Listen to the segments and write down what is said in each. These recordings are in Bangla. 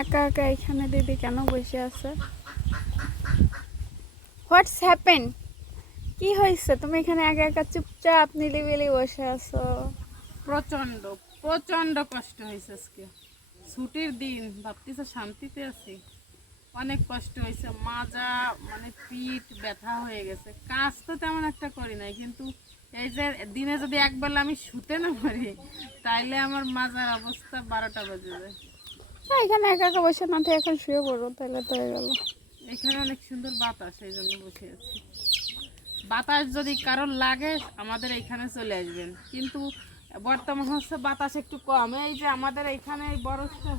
একা একা এখানে দিদি কেন বসে আছে? হোয়াটস হ্যাপেন? কি হয়েছে? তুমি এখানে একা একা চুপচাপ নিলিবিলি বসে আছো। প্রচন্ড প্রচন্ড কষ্ট হয়েছে আজকে। ছুটির দিন, ভাবতেছে শান্তিতে আছি, অনেক কষ্ট হয়েছে। মাজা মানে পিঠ ব্যথা হয়ে গেছে। কাজ তো তেমন একটা করি নাই, কিন্তু এই যে দিনে যদি একবেলা আমি শুতে না পারি, তাইলে আমার মাজার অবস্থা 12টা বাজে যায়। এখানে একা একা বসে না থেকে এখন শুয়ে পড়ো, তাহলে তো হয়ে গেল। এখানে অনেক সুন্দর বাতাস, এই জন্য বসে আছি। বাতাস যদি কারোর লাগে আমাদের এইখানে চলে আসবেন, কিন্তু বর্তমান হচ্ছে বাতাস একটু কম। এই যে আমাদের এইখানে বরফটা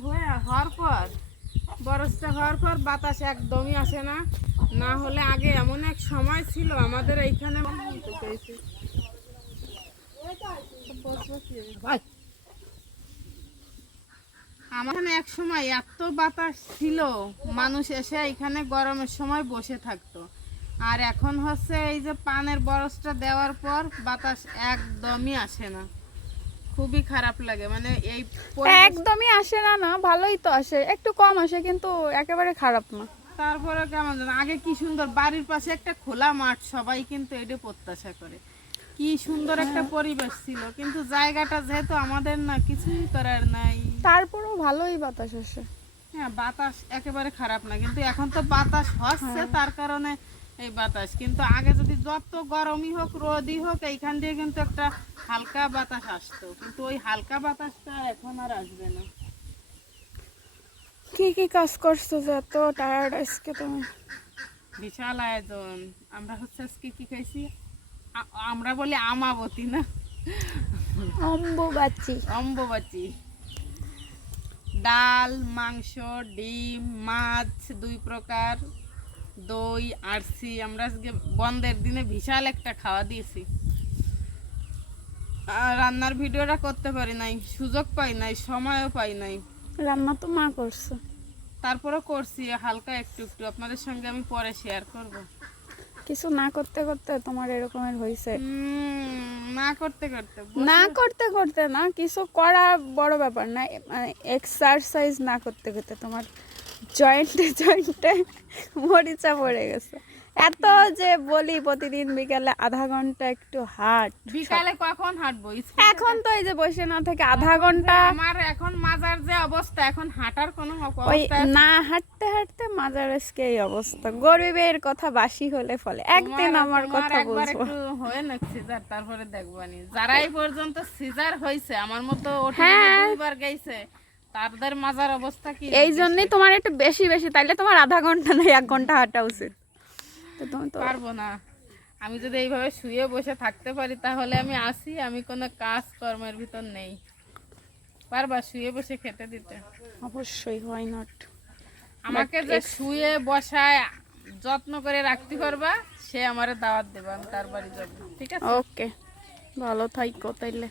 হওয়ার পর বাতাস একদমই আসে না। না হলে আগে এমন এক সময় ছিল আমাদের এইখানে আমার এক সময় এত বাতাস ছিল, মানুষ এসে এখানে গরমের সময় বসে থাকতো। আর এখন হচ্ছে এই যে পানের বরফটা দেওয়ার পর বাতাস একদমই আসে না, খুবই খারাপ লাগে। মানে এই একদমই আসে না, না ভালোই তো আসে, একটু কম আসে কিন্তু একেবারে খারাপ না। তারপরে কেমন যেন আগে কি সুন্দর বাড়ির পাশে একটা খোলা মাঠ, সবাই কিন্তু এটা প্রত্যাশা করে। কি সুন্দর একটা পরিবেশ ছিল, কিন্তু জায়গাটা যেহেতু আমাদের না, কিছুই করার নাই। তারপরেও ভালোই বাতাস আসে। হ্যাঁ, বাতাস একেবারে খারাপ না, কিন্তু এখন তো বাতাস হচ্ছে তার কারণে এই বাতাস। কিন্তু আগে যদি যত গরমই হোক রোদই হোক, এইখান দিয়ে কিন্তু একটা হালকা বাতাস আসতো, কিন্তু ওই হালকা বাতাসটা এখন আর আসবে না। কি কি কাজ করছো যে এত টায়ার্ড আজকে তুমি? বিশাল আয়োজন। আমরা হচ্ছে আজকে কি খাইছি, আমরা বলি আমাবতী না, অম্বুবাচি। অম্বুবাচী। ডাল, মাংস, ডিম, মাছ 2 প্রকার, দই, আরসি। আমরা আজকে বন্ধের দিনে বিশাল একটা খাওয়া দিয়েছি। আর রান্নার ভিডিওটা করতে পারি নাই, সুযোগ পাই নাই, সময়ও পাই নাই। রান্না তো মা করছে। তারপরে করছি হালকা একটু একটু, আপনাদের সঙ্গে আমি পরে শেয়ার করব। কিছু না করতে করতে তোমার এরকমের হয়েছে? না করতে করতে না করতে করতে না, কিছু করা বড় ব্যাপার না, এক্সারসাইজ না করতে করতে তোমার জয়েন্টে জয়েন্টে মরিচা পড়ে গেছে। এত যে বলি প্রতিদিন বিকালে আধা ঘন্টা একটু হাঁট। বিকালে কখন হাঁটবো? এখন তো এই যে বসে না থেকে আধা ঘন্টা। আমার এখন মাজার যে অবস্থা, এখন হাঁটার কোনো ওই অবস্থা আছে? না হাঁটতে হাঁটতে মাজার আজকে এই অবস্থা। গরিবের কথা বাসি হলে ফলে, একদিন আমার কথা একবার বলবো। একটু হয়ে না সিজার, তারপরে দেখবানি। যারা এই পর্যন্ত সিজার হয়েছে আমার মতো, ওঠে হ্যাঁ। 2বার গেছে, তাদের মাজার অবস্থা কি? এই জন্যই তোমার একটু বেশি বেশি, তাইলে তোমার আধা ঘন্টা না 1 ঘন্টা হাঁটা উচিত। তো তুমি তো পারবো না। আমি যদি এইভাবে শুয়ে বসে থাকতে পারি তাহলে আমি আসি, আমি কোনো কাজ কর্মের ভিতর নেই। পারবা শুয়ে বসে খেতে দিতে? অবশ্যই, হোয়াই নট। আমাকে যে শুয়ে বসায় যত্ন করে রাখতে পারবা, সে আমারে দাওয়াত দেবা, আমি তার বাড়ি যাবো। ঠিক আছে? ওকে, ভালো থাইকো তাইলে।